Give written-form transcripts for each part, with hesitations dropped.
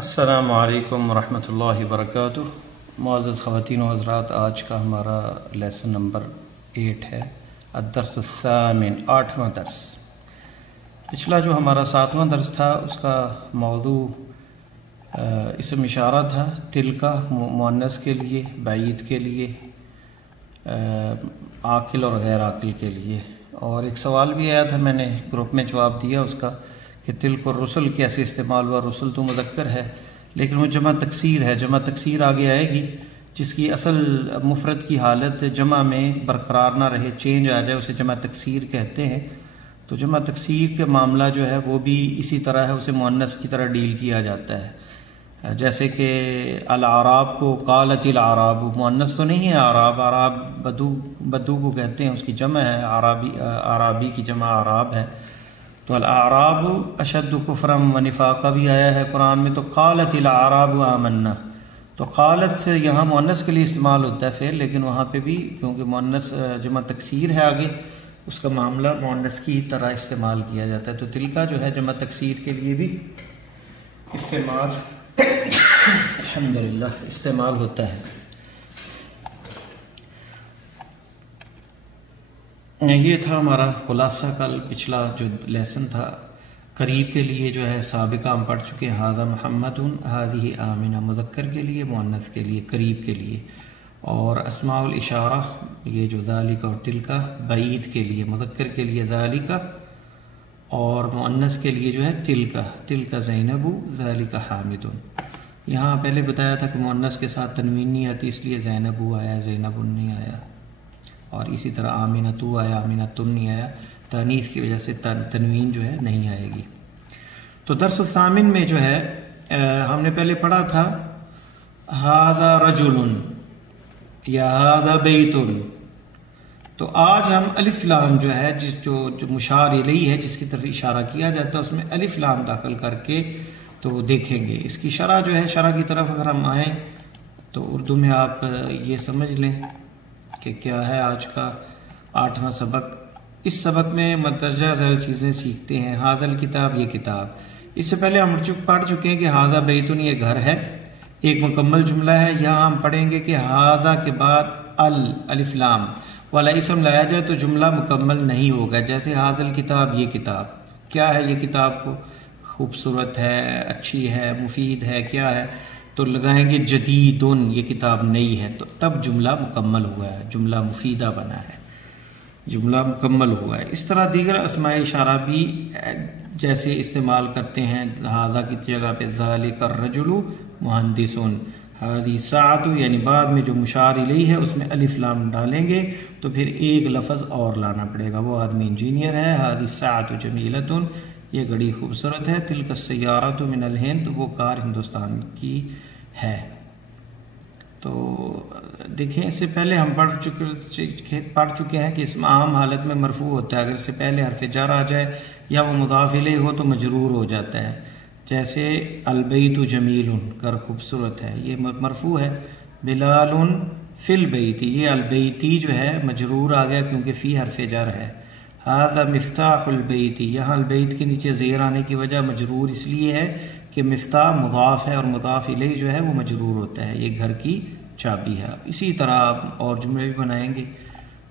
السلام علیکم ورحمۃ اللہ وبرکاتہ۔ معزز خواتین و حضرات، آج کا ہمارا لیسن نمبر 8 ہے، الدرس الثامن، 8واں درس۔ پچھلا جو ہمارا 7واں درس تھا اس کا موضوع اسم اشارہ تھا، تلکا مؤنث کے لیے، بعید کے لیے، عاقل اور غیر عاقل کے لیے، اور ایک سوال بھی آیا تھا، میں نے گروپ میں جواب دیا اس کا کہ تلک الرسل کیسے استعمال ہوا۔ رسل تو مذکر ہے لیکن وہ جمع تکسیر ہے، جمع تکسیر آگے آئے گی جس کی اصل مفرد کی حالت جمع میں برقرار نہ رہے، چینج آ جائے، اسے جمع تکسیر کہتے ہیں۔ تو جمع تکسیر کے معاملہ جو ہے وہ بھی اسی طرح ہے، اسے مؤنث کی طرح ڈیل کیا جاتا ہے۔ جیسے کہ الاعراب کو قالت الاعراب، مؤنث تو نہیں ہے اعراب، اعراب بدو کو کہتے ہیں، اس کی جمع ہے اعرابی کی جمع اعراب ہے۔ تو الاعراب اشد کفرا و نفاقا بھی آیا ہے قرآن میں، تو قالت الاعراب آمنا، تو قالت یہاں مؤنث کے لیے استعمال ہوتا ہے فعل، لیکن وہاں پہ بھی کیونکہ مؤنث جمع تکسیر ہے آگے، اس کا معاملہ مؤنث کی طرح استعمال کیا جاتا ہے۔ تو تلکا جو ہے جمع تکسیر کے لیے بھی استعمال الحمدللہ استعمال ہوتا ہے۔ یہ تھا ہمارا خلاصہ کل پچھلا جو لیسن تھا۔ قریب کے لیے جو ہے سابقہ ہم پڑھ چکے ہیں، ھذا محمد، ھذہ آمنہ، مذکر کے لیے، مؤنث کے لیے، قریب کے لیے، اور اسماء الاشارہ یہ جو ذالک اور تلکا، بعید کے لیے، مذکر کے لیے ذالک اور مؤنث کے لیے جو ہے تلکا، تلکا زینب، ذالک حامد۔ یہاں پہلے بتایا تھا کہ مؤنث کے ساتھ تنوین نہیں آتی، اس لیے زینب آیا، زینب نہیں آیا، اور اسی طرح آمنۃ آیا، آمنۃ نہیں آیا، تانیث کی وجہ سے تنوین جو ہے نہیں آئے گی۔ تو درس الثامن میں جو ہے ہم نے پہلے پڑھا تھا ھذا رجل یا ھذا بیت، تو آج ہم الف لام جو ہے جو مشار الیہ ہے، جس کی طرف اشارہ کیا جاتا ہے، اس میں الف لام داخل کر کے تو دیکھیں گے اس کی شرح جو ہے۔ شرح کی طرف اگر ہم آئیں تو اردو میں آپ یہ سمجھ لیں کہ کیا ہے آج کا 8واں سبق۔ اس سبق میں مندرجہ ذیل چیزیں سیکھتے ہیں۔ ھذا الکتاب، یہ کتاب، اس سے پہلے ہم پڑھ چکے ہیں کہ ھذا بیت، یہ گھر ہے، ایک مکمل جملہ ہے۔ یہاں ہم پڑھیں گے کہ ھذا کے بعد الف لام والا اسم لایا جائے تو جملہ مکمل نہیں ہوگا۔ جیسے ھذا الکتاب، یہ کتاب، کیا ہے یہ کتاب کو خوبصورت ہے، اچھی ہے، مفید ہے، کیا ہے، تو لگائیں گے جدیدن، یہ کتاب نئی ہے، تو تب جملہ مکمل ہوا ہے، جملہ مفیدہ بنا ہے، جملہ مکمل ہوا ہے۔ اس طرح دیگر اسماء اشارہ بھی جیسے استعمال کرتے ہیں، ھذا کی جگہ پہ ذالک الرجل مہندس، ھذہ ساعۃ، یعنی بعد میں جو مشار الیہ ہے اس میں الف لام ڈالیں گے تو پھر ایک لفظ اور لانا پڑے گا، وہ آدمی انجینئر ہے۔ ھذہ الساعۃ جمیلۃ، یہ گھڑی خوبصورت ہے۔ تلک السیارۃ من الہند، وہ کار ہندوستان کی ہے۔ تو دیکھیں اس سے پہلے ہم پڑھ چکے ہیں کہ اسم عام حالت میں مرفوع ہوتا ہے، اگر اس سے پہلے حرف جر آ جائے یا وہ مضاف الیہ ہو تو مجرور ہو جاتا ہے۔ جیسے البیت جمیل، گھر خوبصورت ہے، یہ مرفوع ہے۔ بلال فی البیت، یہ البیتی جو ہے مجرور آ گیا کیونکہ فی حرف جر ہے۔ ھذا مفتاح البیت، یہاں البیت کے نیچے زیر آنے کی وجہ مجرور اس لیے ہے کہ مفتاح مضاف ہے اور مضاف الیہ جو ہے وہ مجرور ہوتا ہے، یہ گھر کی چابی ہے۔ اسی طرح آپ اور جملے بھی بنائیں گے۔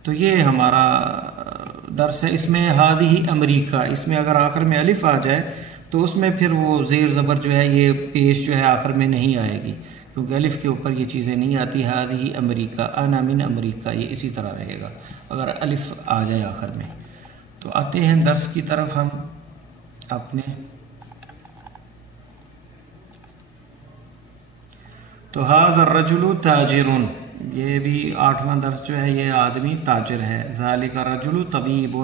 تو یہ ہمارا درس ہے۔ اس میں ھذہ امریکہ، اس میں اگر آخر میں الف آ جائے تو اس میں پھر وہ زیر زبر جو ہے یہ پیش جو ہے آخر میں نہیں آئے گی، کیونکہ الف کے اوپر یہ چیزیں نہیں آتی۔ ھذہ امریکہ، انا من امریکہ، یہ اسی طرح رہے گا اگر الف آ جائے آخر میں۔ تو آتے ہیں درس کی طرف ہم اپنے۔ تو ھذا الرجل تاجر، یہ بھی 8واں درس جو ہے، یہ آدمی تاجر ہے۔ ذالک الرجل طبیب،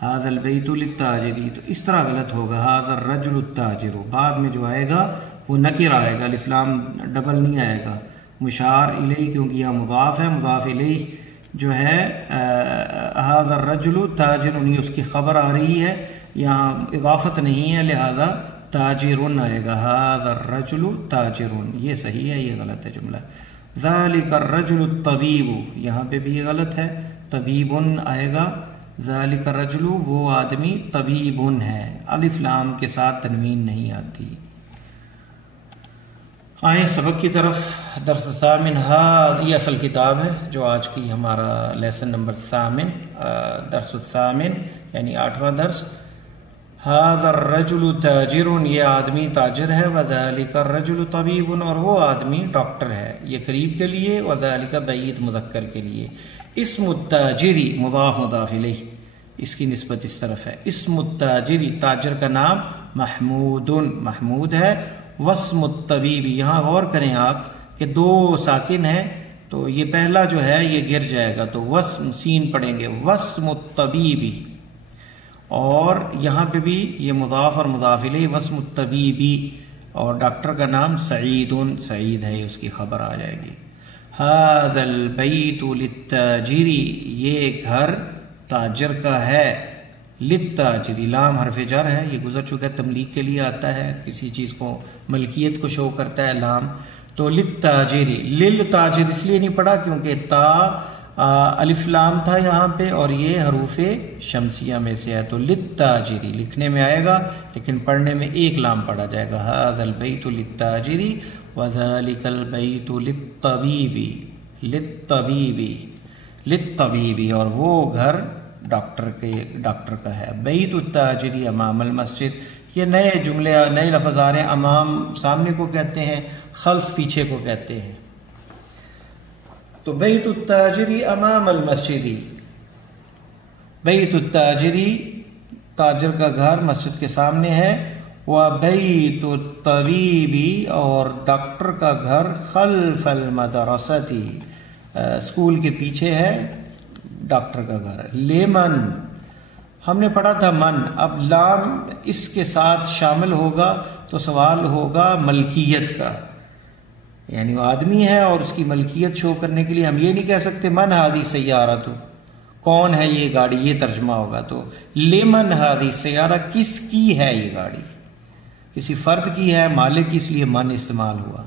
ھذا البیت للتاجر، تو اس طرح غلط ہوگا۔ ھذا الرجل التاجر، بعد میں جو آئے گا وہ نکر آئے گا، الف لام ڈبل نہیں آئے گا۔ مشار الیہ کیونکہ یہ مضاف ہے، مضاف الیہ جو ہے ھذا الرجل تاجر، یہ اس کی خبر آ رہی ہے، یہاں اضافت نہیں ہے، لہذا تاجر آئے گا۔ ھذا الرجل تاجر، یہ صحیح ہے، یہ غلط ہے جملہ۔ ذالک الرجل الطبیب، یہاں پہ بھی یہ غلط ہے، طبیب آئے گا۔ ذالک الرجل، وہ آدمی طبیب ہے، الف لام کے ساتھ تنوین نہیں آتی۔ آئیں سبق کی طرف. درس ثامن یہ اصل کتاب ہے جو آج کی ہمارا لیسن نمبر ثامن، درس الثامن یعنی 8واں درس. هذا الرجل تاجر، یہ آدمی تاجر ہے. وذلك الرجل طبیب، اور وہ آدمی ڈاکٹر ہے. یہ قریب کے لیے، وذلك بعید مذکر کے لیے. اسم التاجری مضاف مضاف الیہ، اس کی نسبت اس طرف ہے. اسم التاجری، تاجر کا نام محمود، محمود ہے. واسم الطبیب، یہاں غور کریں آپ کہ دو ساکن ہیں تو یہ پہلا جو ہے یہ گر جائے گا تو وسم سین پڑھیں گے. واسم الطبیبی، اور یہاں پہ بھی یہ مضاف اور مضاف الیہ. واسم الطبیبی، اور ڈاکٹر کا نام سعید، سعید ہے، اس کی خبر آ جائے گی. هذا البیت للتاجری، یہ گھر تاجر کا ہے. للتاجری، لام حرف جر ہے، یہ گزر چکا ہے. تملیک کے لیے آتا ہے، کسی چیز کو ملکیت کو شو کرتا ہے لام. تو للتاجری، للتاجر اس لیے نہیں پڑھا کیونکہ تا الف لام تھا یہاں پہ، اور یہ حروف شمسیہ میں سے ہے. تو للتاجری لکھنے میں آئے گا لیکن پڑھنے میں ایک لام پڑھا جائے گا. هذا البیت للتاجری وذلك البیت للطبیبی، للطبیبی، للطبیبی، اور وہ گھر ڈاکٹر کا ہے. بیت التاجری امام المسجد، یہ نئے جملے نئے لفظ آ رہے ہیں. امام سامنے کو کہتے ہیں، خلف پیچھے کو کہتے ہیں. تو بیت التاجری امام المسجدی، بیت التاجری تاجر کا گھر مسجد کے سامنے ہے. وبیت الطبیبی، اور ڈاکٹر کا گھر خلف المدرستی، اسکول کے پیچھے ہے ڈاکٹر کا گھر. لیمن، ہم نے پڑھا تھا من، اب لام اس کے ساتھ شامل ہوگا تو سوال ہوگا ملکیت کا، یعنی وہ آدمی ہے اور اس کی ملکیت شو کرنے کے لیے ہم یہ نہیں کہہ سکتے من ہادی سیارہ، تو کون ہے یہ گاڑی، یہ ترجمہ ہوگا. تو لیمن ہادی سیارہ، کس کی ہے یہ گاڑی، کسی فرد کی ہے، مالک کی، اس لیے من استعمال ہوا.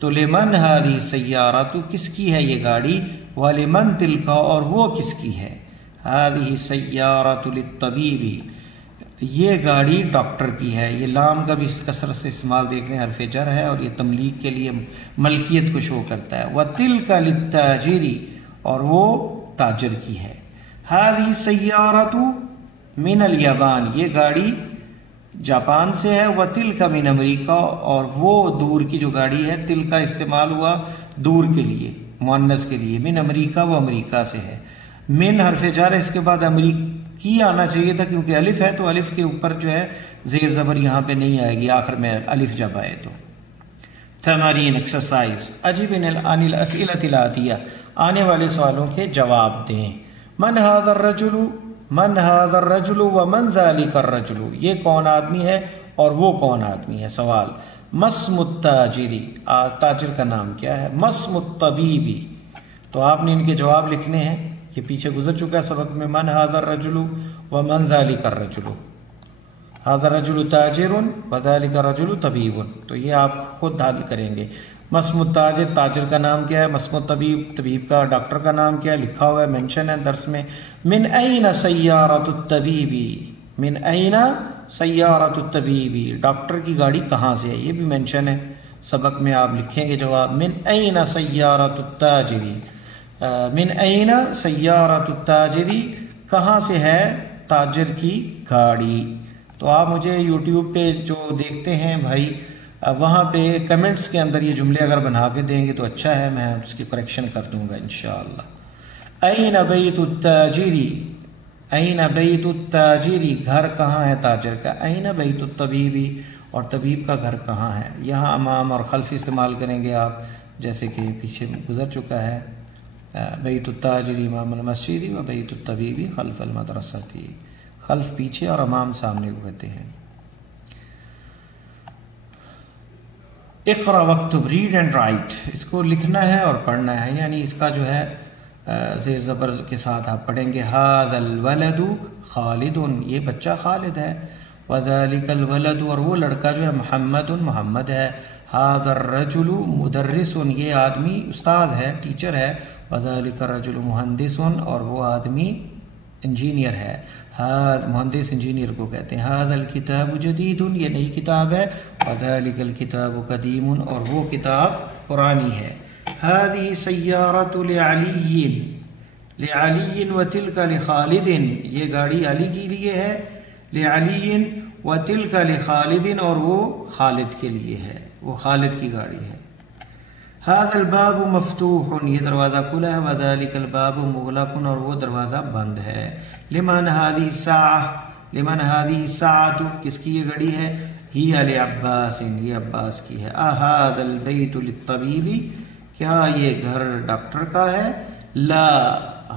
تو لیمن ہادی سیارہ، تو کس کی ہے یہ گاڑی. ولمن تلک، اور وہ کس کی ہے. ہادی سیارۃ للطبیبی، یہ گاڑی ڈاکٹر کی ہے. یہ لام کا بھی اس کثرت سے استعمال دیکھ رہے ہیں، حرف جر ہے اور یہ تملیک کے لیے ملکیت کو شو کرتا ہے. وتلک للتاجری، اور وہ تاجر کی ہے. ہادی سیارۃ من الیابان، یہ گاڑی جاپان سے ہے. وتلک من امریکہ، اور وہ دور کی جو گاڑی ہے، تل کا استعمال ہوا دور کے لیے، مؤنث کے لیے. من امریکہ، وہ امریکہ سے ہے. من حرف جر ہے، اس کے بعد امریکی آنا چاہیے تھا کیونکہ الف ہے، تو الف کے اوپر جو ہے زیر زبر یہاں پہ نہیں آئے گی آخر میں الف جب آئے تو. تمارین ایکسرسائز. اجب عن الاسئلۃ الاتیہ، آنے والے سوالوں کے جواب دیں. من ھذا الرجل، من ھذا الرجل ومن ذلک الرجل، یہ کون آدمی ہے اور وہ کون آدمی ہے. سوال. مسم التاجری، تاجر کا نام کیا ہے. مسم الطبیبی، تو آپ نے ان کے جواب لکھنے ہیں، یہ پیچھے گزر چکا ہے سبق میں. من ھذا الرجل ومن ذلک الرجل، ھذا الرجل تاجر وذلک الرجل طبیب، تو یہ آپ خود حل کریں گے. مسم التاجر، تاجر کا نام کیا ہے. مسم الطبیب، طبیب کا، ڈاکٹر کا نام کیا ہے، لکھا ہوا ہے، مینشن ہے درس میں. من این سیارۃ الطبیبی، من این سیارۃ الطبیبی، ڈاکٹر کی گاڑی کہاں سے ہے، یہ بھی مینشن ہے سبق میں، آپ لکھیں گے جواب. من این سیارۃ التاجری، من این سیارۃ التاجری، کہاں سے ہے تاجر کی گاڑی. تو آپ مجھے یوٹیوب پہ جو دیکھتے ہیں بھائی، وہاں پہ کمنٹس کے اندر یہ جملے اگر بنا کے دیں گے تو اچھا ہے، میں اس کی کریکشن کر دوں گا انشاءاللہ. این بیت التاجری، این بیت التاجری، گھر کہاں ہے تاجر کا. این بیت الطبیبی، اور طبیب کا گھر کہاں ہے. یہاں امام اور خلف استعمال کریں گے آپ، جیسے کہ پیچھے گزر چکا ہے. بیت التاجری امام المسجدی و بیت الطبیبی خلف المدرستی، خلف پیچھے اور امام سامنے کو کہتے ہیں. اقرا واکتب، ریڈ اینڈ رائٹ، اس کو لکھنا ہے اور پڑھنا ہے، یعنی اس کا جو ہے زیر زبر کے ساتھ آپ پڑھیں گے. ھذا الولد خالد، یہ بچہ خالد ہے. وذلک الولد، اور وہ لڑکا جو ہے محمد، محمد ہے. ھذا الرجل مدرس، یہ آدمی استاد ہے، ٹیچر ہے. وذلک الرجل مہندس، اور وہ آدمی انجینئر ہے، مہندس انجینئر کو کہتے ہیں. ھذا الکتاب جدید، یہ نئی کتاب ہے. وذلک الکتاب قدیم، اور وہ کتاب پرانی ہے. ھذہ سیارۃ لعلی وتلک لخالد، یہ گاڑی علی کے لیے ہے. لعلی وتلک لخالد، اور وہ خالد کے لیے ہے، وہ خالد کی گاڑی ہے. ھذا الباب مفتوح، یہ دروازہ کھلا ہے. وذلک الباب مغلق، اور وہ دروازہ بند ہے. لمن ھذہ الساعۃ، لمن ھذہ الساعۃ، کس کی یہ گھڑی ہے؟ ہی لعباس، یہ عباس کی ہے. اھذا البیت للطبیب، کیا یہ گھر ڈاکٹر کا ہے؟ لا،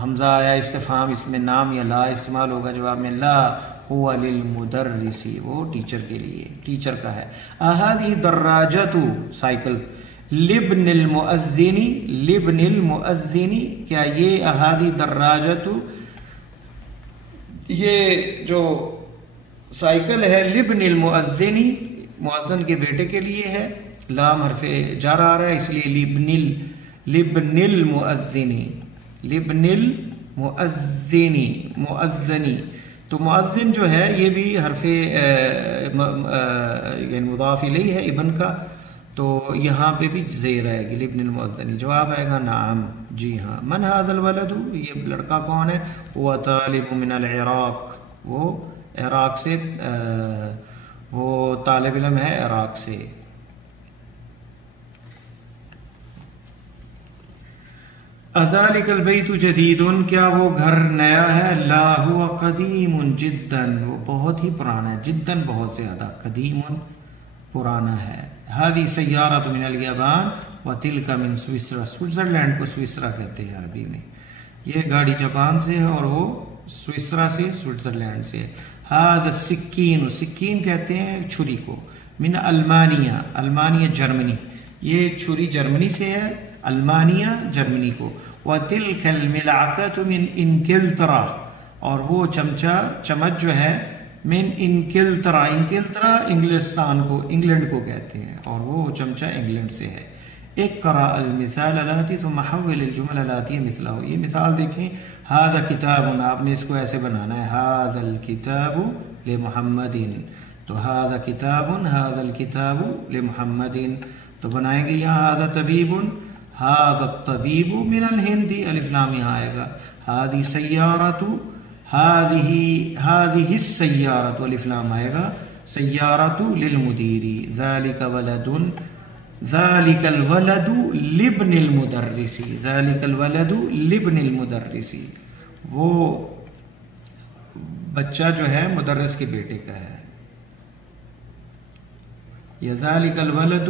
حمزہ آیا استفہام، اس میں نام یا لا استعمال ہوگا جواب میں. لا هو للمدرس، وہ ٹیچر کے لیے، ٹیچر کا ہے. اھذہ دراجۃ، سائیکل. لبن المؤذن، لبن المؤذن، کیا یہ اھذہ دراجۃ، یہ جو سائیکل ہے لبن المؤذن، مؤذن کے بیٹے کے لیے ہے. لام حرف جر آ رہا ہے اس لیے لبن المؤذن، لبن المؤذن، مؤذنی. تو مؤذن جو ہے یہ بھی حرف یعنی مضاف الیہ ہے ابن کا، تو یہاں پہ بھی زیر آئے گی لبن المؤذنی. جواب آئے گا نعم، جی ہاں. من ھذا الولد، یہ لڑکا کون ہے؟ وہ طالب من العراق، وہ عراق سے، وہ طالب علم ہے عراق سے. اذالک البیت جدید، کیا وہ گھر نیا ہے؟ لا هو قدیم جدا، وہ بہت ہی پرانا ہے. جدا بہت زیادہ، قدیم پرانا ہے. هذه سیارۃ من الیابان وتلک من سوئسرا، سوئٹزرلینڈ کو سوئسرا کہتے ہیں عربی میں. یہ گاڑی جاپان سے ہے اور وہ سوئسرا سے، سوئٹزرلینڈ سے. هذا السکین، سکین کہتے ہیں چھری کو. من المانیہ، المانیہ جرمنی، یہ چھری جرمنی سے ہے، المانیہ جرمنی کو. وتلک الملعقۃ من انگلترا، اور وہ چمچہ، چمچ جو ہے من انگلترا، انگلترا انگلستان کو، انگلینڈ کو کہتے ہیں، اور وہ چمچہ انگلینڈ سے ہے. اقرأ المثال الآتی ثم حول الجمل الآتیہ مثلہ، یہ مثال دیکھیں. ھذا کتاب، آپ نے اس کو ایسے بنانا ہے. ھذا الکتاب لمحمد، تو ھذا کتاب، ھذا الکتاب لمحمد، تو بنائیں گے یہاں. ھذا طبیب، ھذا الطبیب من الہند، الف لام یہاں آئے گا. ھذہ سیارۃ، ھذہ السیارۃ، الف لام آئے گا. سیارۃ للمدیر. ذلک ولد، ذلک الولد لابن المدرس، ذلک الولد لابن المدرس، وہ بچہ جو ہے مدرس کے بیٹے کا ہے. یا ذلک الولد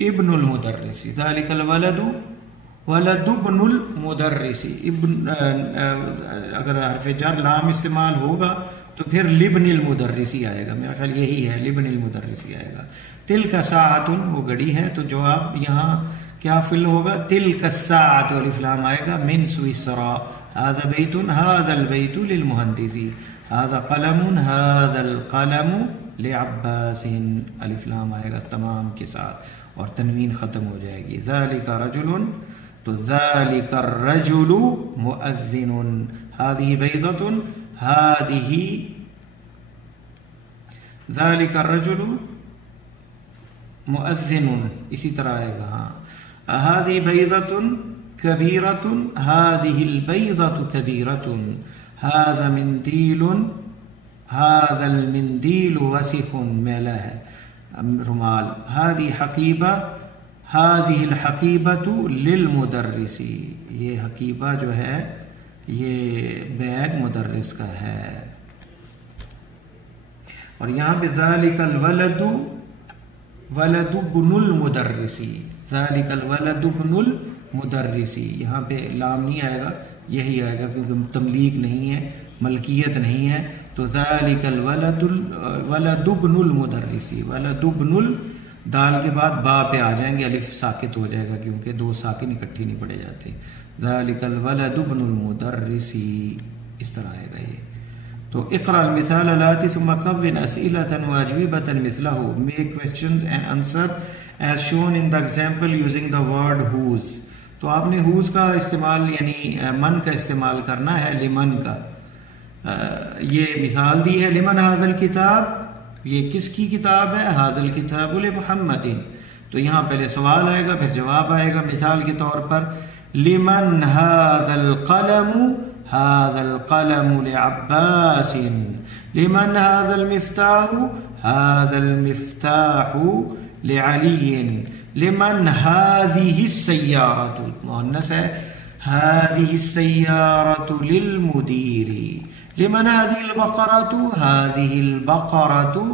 ابن المدرس، ذلک الولد ولد ابن المدرس. ابن اگر حرف جر لام استعمال ہوگا تو پھر لبن المدرسی آئے گا، میرا خیال یہی ہے، لبن المدرسی آئے گا. تلک ساعۃ، وہ گھڑی ہے، تو جواب یہاں کیا فل ہوگا؟ تلک الساعۃ، الف لام آئے گا. من سوئسرا. ھذا بیت، ھذا البیت للمہندس. ھذا قلم، ھذا القلم لعباس، الف لام آئے گا تمام کے ساتھ، اور تنوین ختم ہو جائے گی. ذالک رجل، تو ذالک الرجل مؤذن. ھذہ بیضۃ، ھذہ، ذالک الرجل مؤذن، اسی طرح آئے گا. ہاں، ھذہ بیضۃ کبیرۃ، ھذہ البیضۃ کبیرۃ. ھذا مندیل، ھذا المندیل وسخ، میلا ہے رومال. ھذہ حقیبہ، ھذہ الحقیبۃ للمدرس، یہ حقیبہ جو ہے یہ بیگ مدرس کا ہے. اور یہاں پہ ذالک الولد ولد ابن المدرسی، ذالک الولد ابن المدرسی، یہاں پہ لام نہیں آئے گا، یہی آئے گا کیونکہ تملیک نہیں ہے، ملکیت نہیں ہے. تو ذالک الولد ولد ابن المدرسی، ولد ابن دال کے بعد با پہ آ جائیں گے، الف ساکت ہو جائے گا کیونکہ دو ساکن اکٹھے نہیں پڑے جاتے. ذالک الولد ابن المدرسی، اس طرح آئے گا یہ. تو اقرأ المثال الآتی ثم كون أسئلة وأجوبة مثله. Make questions and answer as shown in the example using the word whose. تو آپ نے ہوز کا استعمال یعنی من کا استعمال کرنا ہے، لمن کا. یہ مثال دی ہے لمن ھذا الکتاب، یہ کس کی کتاب ہے؟ ھذا الکتاب لمحمد. تو یہاں پہلے سوال آئے گا پھر جواب آئے گا. مثال کے طور پر لمن ھذا القلم، ھذا القلم لعباس. لمن ھذا المفتاح، ھذا المفتاح لعلی. لمن هذه السيارة، مؤنث ہے، هذه السيارة للمدير. لمن هذه البقرة، هذه البقرة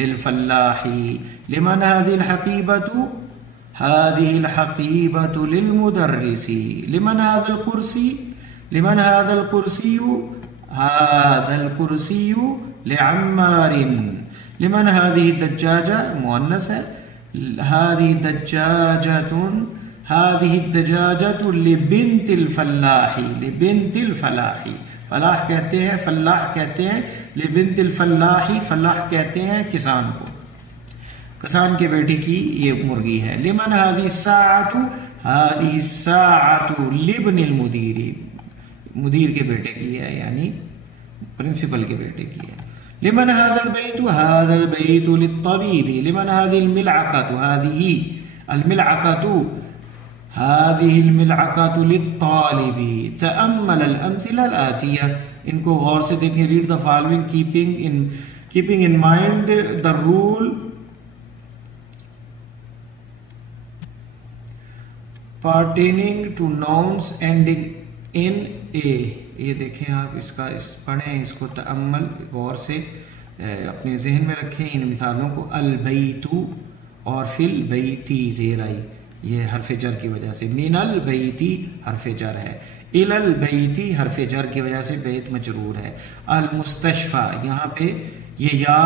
للفلاح. لمن هذه الحقيبة، هذه الحقيبة للمدرس. لمن هذا الكرسي، لمن هذا الكرسي، هذا الكرسي لعمار. لمن هذه الدجاجة، مؤنث ہے، هذه دجاجة، هذه الدجاجة لبنت الفلاح. لبنت الفلاح، فلاح کہتے ہیں، فلاح کہتے ہیں، لبنت الفلاح، فلاح کہتے ہیں کسان کو، کسان کے بیٹی کی یہ مرغی ہے. لمن هذه الساعة، هذه الساعة لابن المدير، مدیر کے بیٹے کی ہے یعنی پرنسپل کے بیٹے کی ہے. لمن هذا البيت، هذا البيت للطبيب. لمن هذه الملعقة، هذه الملعقة، هذه الملعقة للطالب. تأمل الأمثلة الآتية، ان کو غور سے دیکھیں. read the following keeping in mind the rule pertaining to nouns ending in a. یہ دیکھیں آپ اس کا پڑھیں اس کو تأمل غور سے اپنے ذہن میں رکھیں ان مثالوں کو. البیت اور فی البیتی زیر آئی، یہ حرف جر کی وجہ سے. من البیتی حرف جر ہے. الی البیتی حرف جر کی وجہ سے بیت مجرور ہے. المستشفى، یہاں پہ یہ یا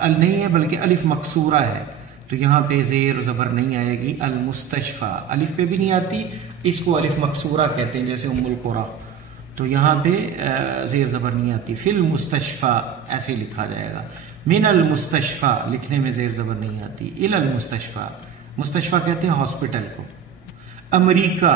ال نہیں ہے بلکہ الف مکسورہ ہے، تو یہاں پہ زیر زبر نہیں آئے گی. المستشفى الف پہ بھی نہیں آتی، اس کو الف مکسورہ کہتے ہیں جیسے ام القرى، تو یہاں پہ زیر زبر نہیں آتی. فی المستشفى ایسے لکھا جائے گا. من المستشفى لکھنے میں زیر زبر نہیں آتی. الی المستشفى، مستشفى کہتے ہیں ہاسپٹل کو. امریکہ،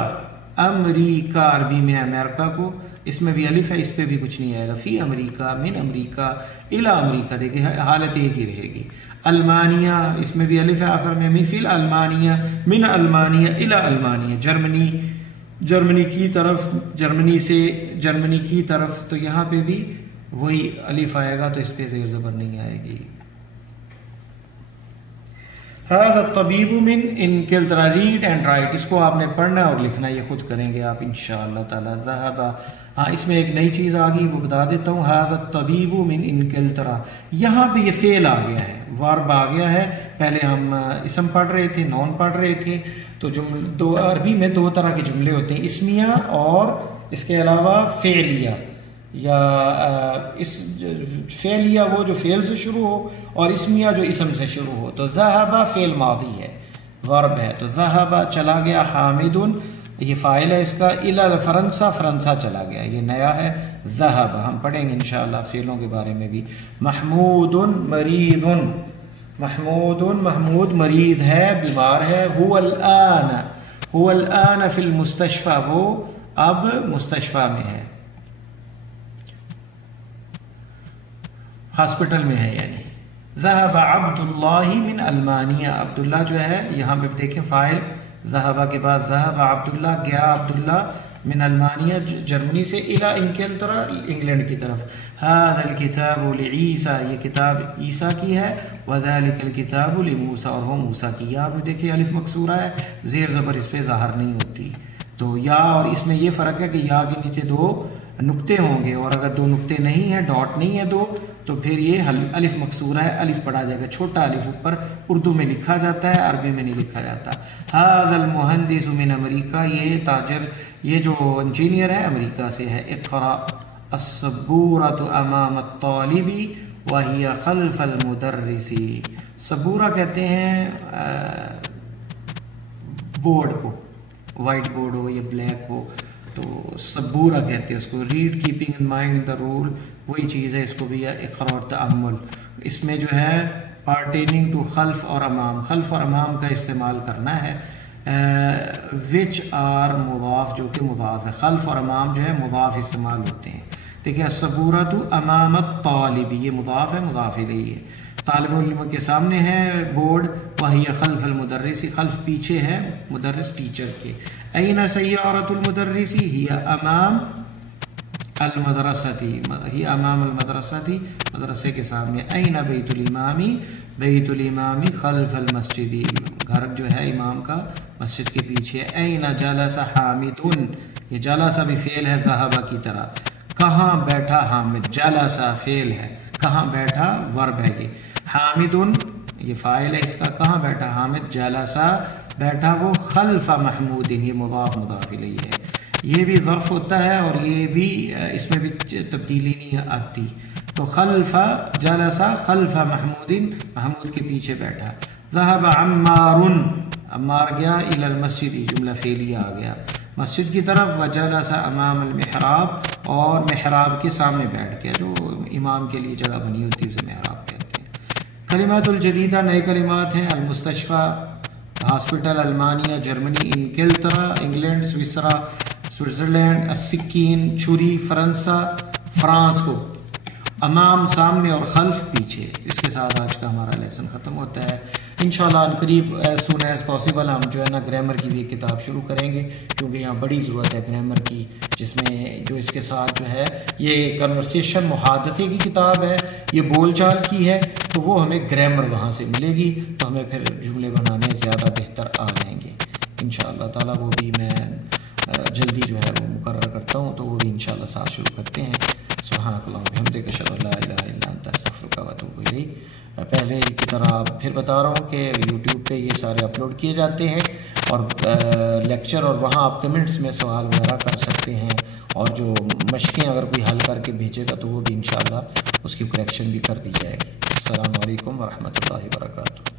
امریکہ عربی میں امریکہ کو، اس میں بھی الف ہے، اس پہ بھی کچھ نہیں آئے گا. فی امریکہ، من امریکہ، الی امریکہ، دیکھیں حالت ایک ہی رہے گی. المانیہ، اس میں بھی الف ہے آخر میں. من فی المانیہ، من المانیہ الی المانیہ. جرمنی، جرمنی کی طرف، جرمنی سے جرمنی کی طرف، تو یہاں پہ بھی وہی الف آئے گا تو اس پہ زیر زبر نہیں آئے گی. هذا الطبيب من انگلترا. ریڈ اینڈ رائٹ، اس کو آپ نے پڑھنا اور لکھنا، یہ خود کریں گے آپ انشاءاللہ تعالی. ذهب، ہاں اس میں ایک نئی چیز آ گئی وہ بتا دیتا ہوں. هذا الطبيب من انگلترا، یہاں پہ یہ فعل آ گیا ہے، ورب آ گیا ہے. پہلے ہم اسم پڑھ رہے تھے، نون پڑھ رہے تھے. تو دو عربی میں دو طرح کے جملے ہوتے ہیں، اسمیہ اور اس کے علاوہ فعلیہ. یا اس فعلیہ وہ جو فعل سے شروع ہو، اور اسمیہ جو اسم سے شروع ہو. تو ذهب فعل ماضی ہے، ورب ہے، تو ذهب چلا گیا. حامد یہ فاعل ہے اس کا. الی فرنسا، فرنسا چلا گیا، یہ نیا ہے. ذهب ہم پڑھیں گے انشاءاللہ فعلوں کے بارے میں بھی. محمود مریض، محمود، محمود مریض ہے، بیمار ہے. هو الآن، هو الآن فی المستشفى، وہ اب مستشفى میں ہے، ہاسپٹل میں ہے یعنی. ذهب عبد اللہ من المانیہ، عبداللہ جو ہے یہاں پہ دیکھیں فاعل ذهب کے بعد ذهب عبداللہ، گیا عبداللہ من المانیہ جرمنی سے، الی انگلترا انگلینڈ کی طرف. هذا الكتاب لعیسیٰ، یہ کتاب عیسیٰ کی ہے. وذلك الكتاب لموسیٰ، اور وہ موسیٰ کی. یہاں پہ دیکھیں الف مکسورہ ہے، زیر زبر اس پہ ظاہر نہیں ہوتی. تو یا اور اس میں یہ فرق ہے کہ یا کے نیچے دو نقطے ہوں گے، اور اگر دو نقطے نہیں ہیں، ڈاٹ نہیں ہے دو، تو پھر یہ الف مکسورہ ہے، الف پڑھا جائے گا، چھوٹا الف اوپر اردو میں لکھا جاتا ہے، عربی میں نہیں لکھا جاتا. هذا المهندس من امریکہ، یہ تاجر، یہ جو انجینئر ہے امریکہ سے ہے. اقرأ السبورة امام الطالب وهي خلف المدرس. سبورہ کہتے ہیں بورڈ کو، وائٹ بورڈ ہو یا بلیک ہو تو سبورہ کہتے ہیں اس کو. Read keeping in mind the rule, وہی چیز ہے اس کو بھی. اقرا اور تأمل، اس میں جو ہے پارٹیننگ ٹو خلف اور امام، خلف اور امام کا استعمال کرنا ہے. وچ آر مضاف جو کہ مضاف ہے، خلف اور امام جو ہے مضاف استعمال ہوتے ہیں. دیکھیں الصبورۃ امام الطالب، یہ مضاف ہے مضاف الیہ ہے، طالب علم کے سامنے ہے بورڈ، وہی خلف المدرس، خلف پیچھے ہے مدرس ٹیچر کے. این سیارۃ المدرس ہی امام المدرستی، ہی امام المدرستی، مدرسے کے سامنے. این بیت الامامی، بیت الامامی خلف المسجد، گھر جو ہے امام کا مسجد کے پیچھے. این جلس حامد، یہ جلس بھی فعل ہے ذهب کی طرح. کہاں بیٹھا حامد، جلس فعل ہے، کہاں بیٹھا ورب ہے. یہ حامد یہ فاعل ہے اس کا، کہاں بیٹھا حامد، جلس بیٹھا وہ، خلف محمود یہ مضاف مضاف الیہ ہے. یہ بھی ظرف ہوتا ہے اور یہ بھی اس میں بھی تبدیلی نہیں آتی. تو خلف جلس خلف محمود، محمود کے پیچھے بیٹھا. ذهب عمار، عمار گیا الی المسجد، جملہ فعلیہ آ گیا مسجد کی طرف. وجلس امام المحراب، اور محراب کے سامنے بیٹھ گیا، جو امام کے لیے جگہ بنی ہوتی ہے اسے محراب کہتے ہیں. کلمات الجدیدہ نئے کلمات ہیں. المستشفى ہاسپٹل، المانیہ جرمنی، انگلترا انگلینڈ، سوئسرا سوئٹزرلینڈ، السکین چھری، فرنسا فرانس کو. امام سامنے اور خلف پیچھے. اس کے ساتھ آج کا ہمارا لیسن ختم ہوتا ہے. انشاءاللہ ان قریب ایز سون ایز پاسبل ہم جو ہے نا گرامر کی بھی ایک کتاب شروع کریں گے، کیونکہ یہاں بڑی ضرورت ہے گرامر کی، جس میں جو اس کے ساتھ جو ہے یہ کنورسیشن محادثے کی کتاب ہے، یہ بول چال کی ہے، تو وہ ہمیں گرامر وہاں سے ملے گی، تو ہمیں پھر جملے بنانے زیادہ بہتر آ جائیں گے انشاءاللہ تعالیٰ. وہ بھی میں جلدی جو ہے وہ مقرر کرتا ہوں، تو وہ بھی انشاءاللہ ساتھ شروع کرتے ہیں. سبحانک اللہم و بحمدک، اشہد ان لا الہ الا انت، استغفرک و اتوب الیک. پہلے کی طرح پھر بتا رہا ہوں کہ یوٹیوب پہ یہ سارے اپلوڈ کیے جاتے ہیں، اور لیکچر، اور وہاں آپ کمنٹس میں سوال وغیرہ کر سکتے ہیں، اور جو مشقیں اگر کوئی حل کر کے بھیجے گا تو وہ بھی انشاءاللہ اس کی کریکشن بھی کر دی جائے گی. السلام علیکم ورحمۃ اللہ وبرکاتہ.